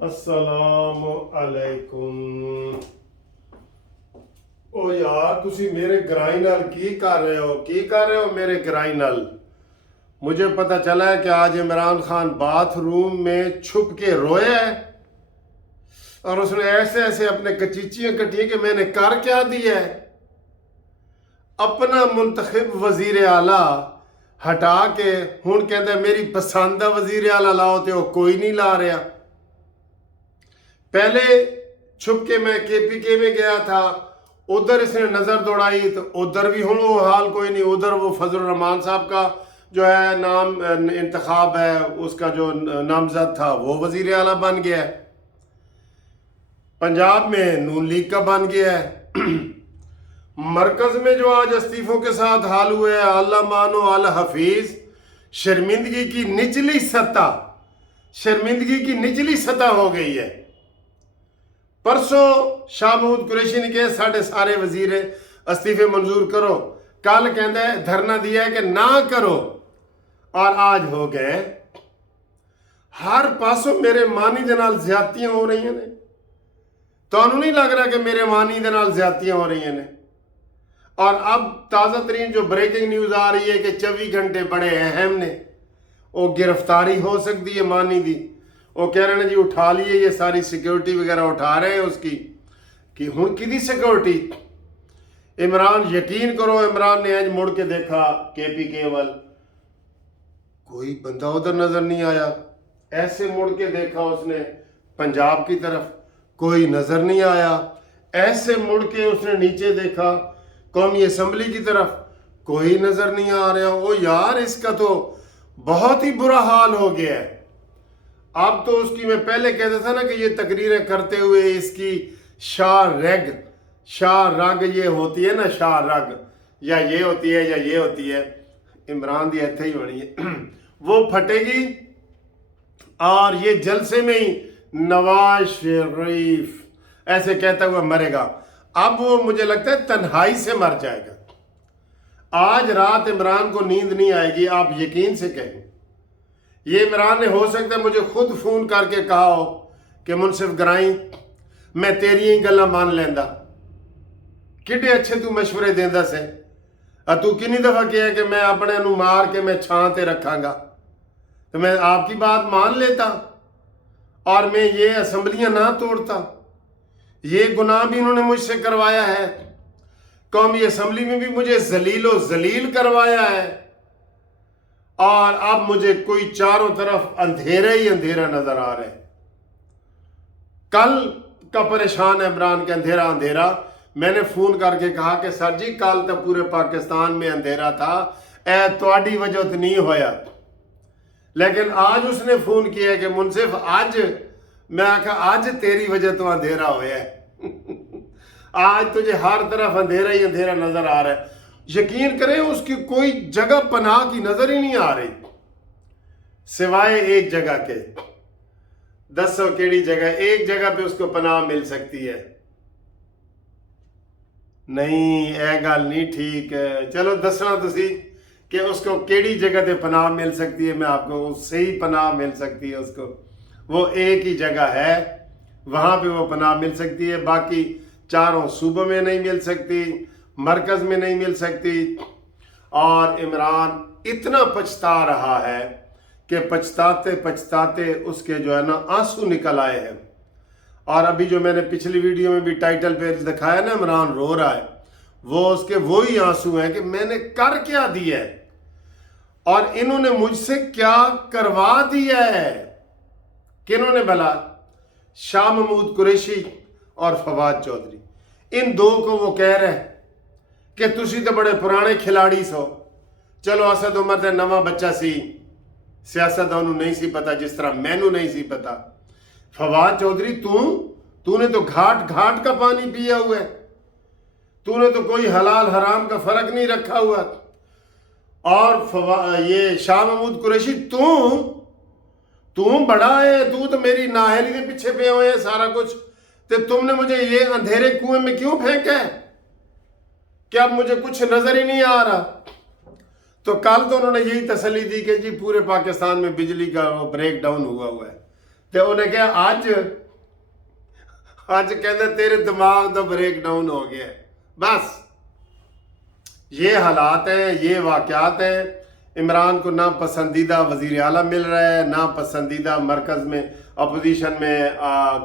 अस्सलाम अलैकुम। ओ यार तुसी मेरे ग्राई नाल की कर रहे हो मेरे ग्राई नाल। मुझे पता चला है कि आज इमरान खान बाथरूम में छुप के रोया है और उसने ऐसे ऐसे अपने कचीचियां कटी कि मैंने कर क्या दिया है। अपना मुंतखब वजीर आला हटा के हुण कहता है मेरी पसंद दा वजीर आला लाओ, तो वो कोई नहीं ला रहा। पहले छुप के मैं KPK में गया था, उधर इसने नज़र दौड़ाई तो उधर भी हूँ वो हाल कोई नहीं। उधर वो फजल रहमान साहब का जो है नाम इंतखाब है, उसका जो नामजद था वो वजीर आला बन गया है। पंजाब में नून लीग का बन गया है। मरकज में जो आज इस्तीफों के साथ हाल हुए हैं, अल्लाह मानो अल हफीज, शर्मिंदगी की निचली सतह हो गई है। परसों शाह महमूद कुरैशी ने कहा साढ़े सारे वजीर इस्तीफे मंजूर करो, कल कहता है धरना दिया है कि ना करो, और आज हो गए। हर पासों मेरे मानी दे नाल ज्यादतियां हो रही ने। तुहानू नहीं लग रहा कि मेरे मानी दे नाल ज्यादतियां हो रही ने? और अब ताज़ा तरीन जो ब्रेकिंग न्यूज़ आ रही है कि 24 घंटे बड़े अहम ने, वो गिरफ्तारी हो सकती है मानी दी। वो कह रहे हैं जी उठा लिए, ये सारी सिक्योरिटी वगैरह उठा रहे हैं उसकी, कि हुण किदी सिक्योरिटी। इमरान, यकीन करो, इमरान ने आज मुड़ के देखा KPK वाल, कोई बंदा उधर नजर नहीं आया। ऐसे मुड़ के देखा उसने पंजाब की तरफ, कोई नजर नहीं आया। ऐसे मुड़ के उसने नीचे देखा कौमी असम्बली की तरफ, कोई नजर नहीं आ रहा। ओ यार, इसका तो बहुत ही बुरा हाल हो गया है। अब तो उसकी, मैं पहले कहता था ना कि ये तकरीरें करते हुए इसकी शाह रग ये होती है ना, शाह रग, या ये होती है या ये होती है, इमरान दी इत्थे ही होनी है। वो फटेगी और ये जलसे में ही नवाज शरीफ ऐसे कहता हुआ मरेगा। अब वो मुझे लगता है तन्हाई से मर जाएगा। आज रात इमरान को नींद नहीं आएगी, आप यकीन से कहें। ये इमरान ने हो सकता है मुझे खुद फोन करके कहा हो कि मुनसिफ ग्राई मैं तेरी ही गल्लां मान लेंदा, किड्डे अच्छे तू मशवरे देंदा से, तू कितनी दफा किया कि मैं अपने नू मार के मैं छां ते रखांगा, तो मैं आपकी बात मान लेता और मैं ये असम्बलियां ना तोड़ता। ये गुनाह भी इन्होंने मुझसे करवाया है, कौमी असम्बली में भी मुझे जलीलो जलील करवाया है, और अब मुझे कोई चारों तरफ अंधेरा ही अंधेरा नजर आ रहा है। कल का परेशान है इमरान के, अंधेरा अंधेरा। मैंने फोन करके कहा कि सर जी कल तो पूरे पाकिस्तान में अंधेरा था, ए तुहाडी वजह तो नहीं होया। लेकिन आज उसने फोन किया कि मुनसिफ आज, मैं आखा आज तेरी वजह तो अंधेरा होया है। आज तुझे हर तरफ अंधेरा ही अंधेरा नजर आ रहा है। यकीन करें उसकी कोई जगह पनाह की नजर ही नहीं आ रही, सिवाय एक जगह के। 10 केड़ी जगह, एक जगह पे उसको पनाह मिल सकती है। नहीं, ए गल नहीं ठीक है। चलो दसना तुसी कि उसको केड़ी जगह पे पनाह मिल सकती है। मैं आपको सही पनाह मिल सकती है उसको, वो एक ही जगह है, वहां पे वो पनाह मिल सकती है। बाकी चारों सूबों में नहीं मिल सकती, मरकज में नहीं मिल सकती। और इमरान इतना पछता रहा है कि पछताते पछताते उसके जो है ना आंसू निकल आए हैं। और अभी जो मैंने पिछली वीडियो में भी टाइटल पे दिखाया ना, इमरान रो रहा है, वो उसके वो ही आंसू हैं कि मैंने कर क्या दिया है और इन्होंने मुझसे क्या करवा दिया है। किन्होंने भला? शाह महमूद कुरैशी और फवाद चौधरी, इन दो को वो कह रहे हैं कि तुसी तो बड़े पुराने खिलाड़ी सो। चलो असद उमर का नवा बच्चा सी, सियासत उन्होंने नहीं सी पता जिस तरह मैनू नहीं सी पता। फवाद चौधरी तूने तो घाट घाट का पानी पिया हुआ है, तूने तो कोई हलाल हराम का फर्क नहीं रखा हुआ। और ये शाह महमूद कुरैशी तू बड़ा है, तू तो मेरी नाहली के पीछे पे हुए है सारा कुछ। तो तुमने मुझे ये अंधेरे कुएं में क्यों फेंका है कि अब मुझे कुछ नजर ही नहीं आ रहा। तो कल तो उन्होंने यही तसल्ली दी कि जी पूरे पाकिस्तान में बिजली का वो ब्रेक डाउन हुआ है। ਤੇ ਉਹਨੇ ਕਿਹਾ ਅੱਜ ਕਹਿੰਦੇ ਤੇਰੇ ਦਿਮਾਗ ਦਾ ਬ੍रेक डाउन हो गया है। बस ये हालात हैं, ये वाक़यात हैं। इमरान को ना पसंदीदा वज़ीर आला मिल रहा है, ना पसंदीदा मरकज़ में अपोजिशन में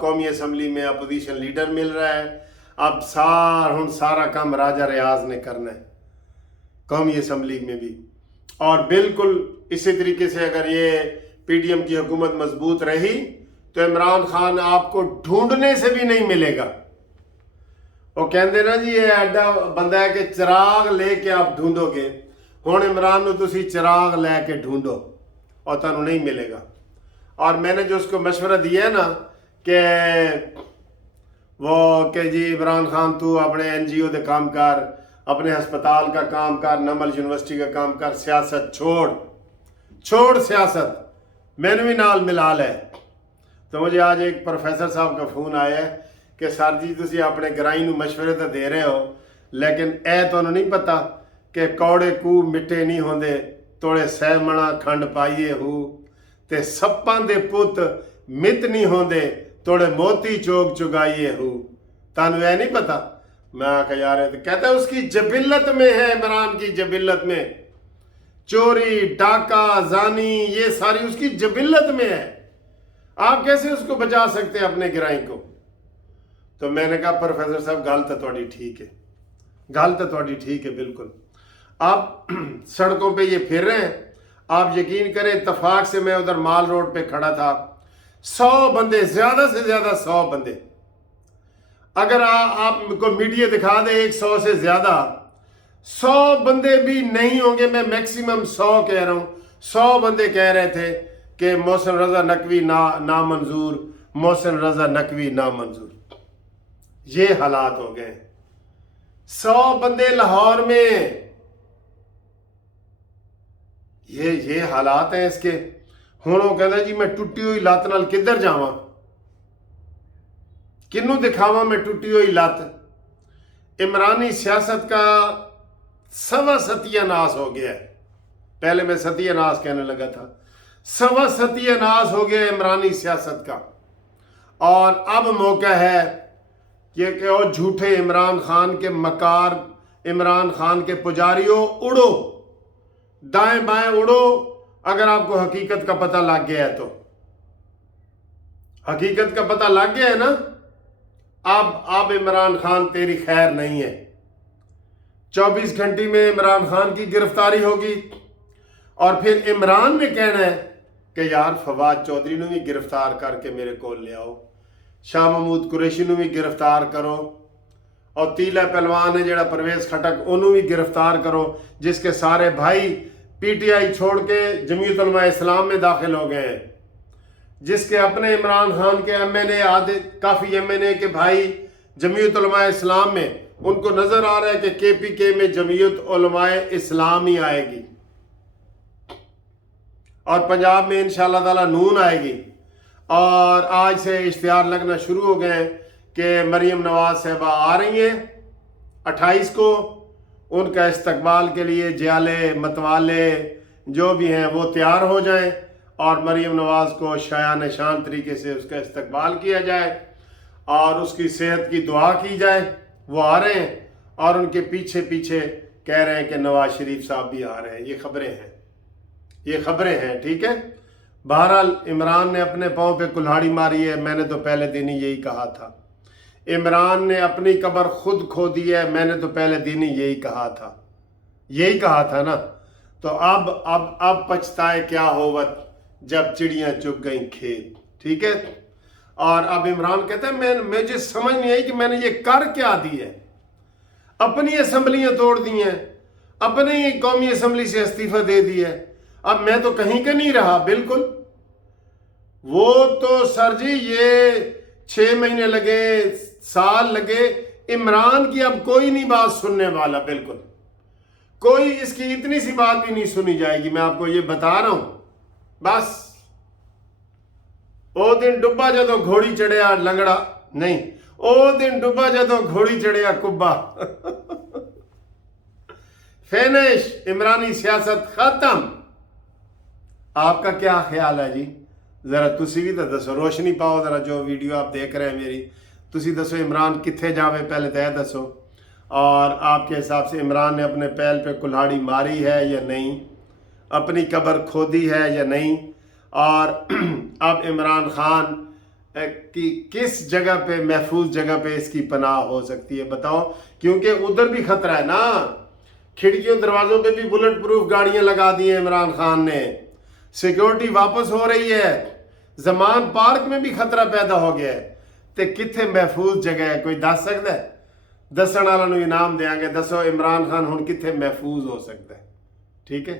कौमी असम्बली में अपोजिशन लीडर मिल रहा है। अब सारा काम राजा रियाज ने करना है कौमी असम्बली में भी। और बिल्कुल इसी तरीके से अगर ये PDM की हुकूमत मजबूत रही तो इमरान खान आपको ढूंढने से भी नहीं मिलेगा। वो कहते ना जी ये एडा बंदा है कि चिराग लेके आप ढूंढोगे, हुण इमरान तुसी चिराग लेके ढूंढो और तुहानू नहीं मिलेगा। और मैंने जो उसको मशवरा दिया है ना कि जी इमरान खान तू अपने NGO दे काम कर, अपने हस्पताल का काम कर, नमल यूनिवर्सिटी का काम कर, सियासत छोड़ सियासत, मैंने भी नाल मिला ले। तो मुझे आज एक प्रोफेसर साहब का फ़ोन आया है कि सर जी तुसी अपने ग्राई नू मशवरे तो दे रहे हो, लेकिन तुहानू नहीं पता कि कौड़े कू मिट्टे नहीं होंदे, तोड़े सै मणा खंड पाइए हू, ते सप्पां दे पुत मित नहीं होंदे, तोड़े मोती चोग चुगाइए हू। तुहानू नहीं पता? मैं आखा यार कहता है उसकी जबिल्लत में है, इमरान की जबिल्लत में, चोरी डाका जानी ये सारी उसकी जबिल्लत में है। आप कैसे उसको बचा सकते हैं अपने गिराई को? तो मैंने कहा प्रोफेसर साहब गल तो थोड़ी ठीक है, गल तो थोड़ी ठीक है बिल्कुल। आप सड़कों पे ये फिर रहे हैं, आप यकीन करें इत्तफाक से मैं उधर माल रोड पे खड़ा था, 100 बंदे, ज़्यादा से ज़्यादा 100 बंदे। अगर आपको मीडिया दिखा दे 100 से ज़्यादा, 100 बंदे भी नहीं होंगे, मैं मैक्सिमम 100 कह रहा हूँ। 100 बंदे कह रहे थे कि मोहसिन रज़ा नकवी नामंजूर, मोहसिन रज़ा नकवी नामंजूर। ये हालात हो गए। 100 बंदे लाहौर में, ये हालात हैं इसके। हुण वो कहता जी मैं टुटी हुई लत नाल किधर जावां, किनू दिखावां मैं टुटी हुई लत। इमरानी सियासत का सवा सत्यानाश हो गया है। पहले मैं सत्यानाश कहने लगा था, सवा सत्यानाश हो गया इमरानी सियासत का। और अब मौका है कि वो झूठे इमरान खान के मकार, इमरान खान के पुजारियों, उड़ो, दाएं बाएं उड़ो। अगर आपको हकीकत का पता लग गया है तो हकीकत का पता लग गया है ना, अब इमरान खान तेरी खैर नहीं है। 24 घंटे में इमरान खान की गिरफ्तारी होगी और फिर इमरान ने कहना है कि यार फवाद चौधरी ने भी गिरफ्तार करके मेरे को ले आओ, शाह महमूद कुरैशी ने भी गिरफ्तार करो, और तीला पहलवान है जेड़ा परवेज खटक उन्होंने भी गिरफ्तार करो, जिसके सारे भाई PTI छोड़ के जमीयत उलमा इस्लाम में दाखिल हो गए हैं, जिसके अपने इमरान खान के MNA आधे काफ़ी MNA के भाई जमीयत उलमा इस्लाम में, उनको नज़र आ रहा है कि KPK में जमीयत उलमा इस्लाम ही आएगी और पंजाब में इंशाअल्लाह ताला नून आएगी। और आज से इश्तिहार लगना शुरू हो गए हैं कि मरीम नवाज साहबा आ रही हैं 28 को। उनका इस्तकबाल के लिए जियाले मतवाले जो भी हैं वो तैयार हो जाएं और मरीम नवाज को शायान शान तरीके से उसका इस्तकबाल किया जाए और उसकी सेहत की दुआ की जाए। वो आ रहे हैं और उनके पीछे पीछे कह रहे हैं कि नवाज शरीफ साहब भी आ रहे हैं। ये खबरें हैं, ठीक है। बहरहाल इमरान ने अपने पाँव पे कुल्हाड़ी मारी है। मैंने तो पहले दिन ही यही कहा था। इमरान ने अपनी कब्र खुद खो दी है। मैंने तो पहले दिन ही यही कहा था ना। तो अब पछताए क्या होवत जब चिड़ियां चुग गई खेत, ठीक है। और अब इमरान कहता है मुझे समझ नहीं आई कि मैंने ये कर क्या दी है। अपनी असम्बलियां तोड़ दी हैं, अपनी कौमी असम्बली से इस्तीफा दे दिया है। अब मैं तो कहीं का नहीं रहा। बिल्कुल, वो तो सर जी ये 6 महीने लगे, साल लगे, इमरान की अब कोई नहीं बात सुनने वाला। बिल्कुल कोई इसकी इतनी सी बात भी नहीं सुनी जाएगी। मैं आपको ये बता रहा हूं। बस ओ दिन डुब्बा जदों घोड़ी चढ़िया लंगड़ा नहीं, ओ दिन डुब्बा जदों घोड़ी चढ़िया कुब्बा। फिनिश, इमरानी सियासत खत्म। आपका क्या ख्याल है जी? ذرا تسی بھی تو دسو، روشنی پاؤ ذرا جو ویڈیو آپ دیکھ رہے ہیں میری، تسی دسو عمران کتھے جاوے پہلے تو یہ دسو، اور آپ کے حساب سے عمران نے اپنے پیر پہ کلہاڑی ماری ہے یا نہیں، اپنی قبر کھودی ہے یا نہیں، اور اب عمران خان کی کس جگہ پہ، محفوظ جگہ پہ اس کی پناہ ہو سکتی ہے بتاؤ، کیونکہ ادھر بھی خطرہ ہے نا، کھڑکیوں دروازوں پہ بھی بلٹ پروف گاڑیاں لگا دی ہیں عمران خان نے، سیکیورٹی واپس ہو رہی ہے، زمان پارک میں بھی خطرہ پیدا ہو گیا ہے، تے کتھے محفوظ جگہ ہے کوئی دس سکتا ہے؟ دسن والا نو انعام دیاں گے، دسو عمران خان ہن کتھے محفوظ ہو سکتا ہے، ٹھیک ہے؟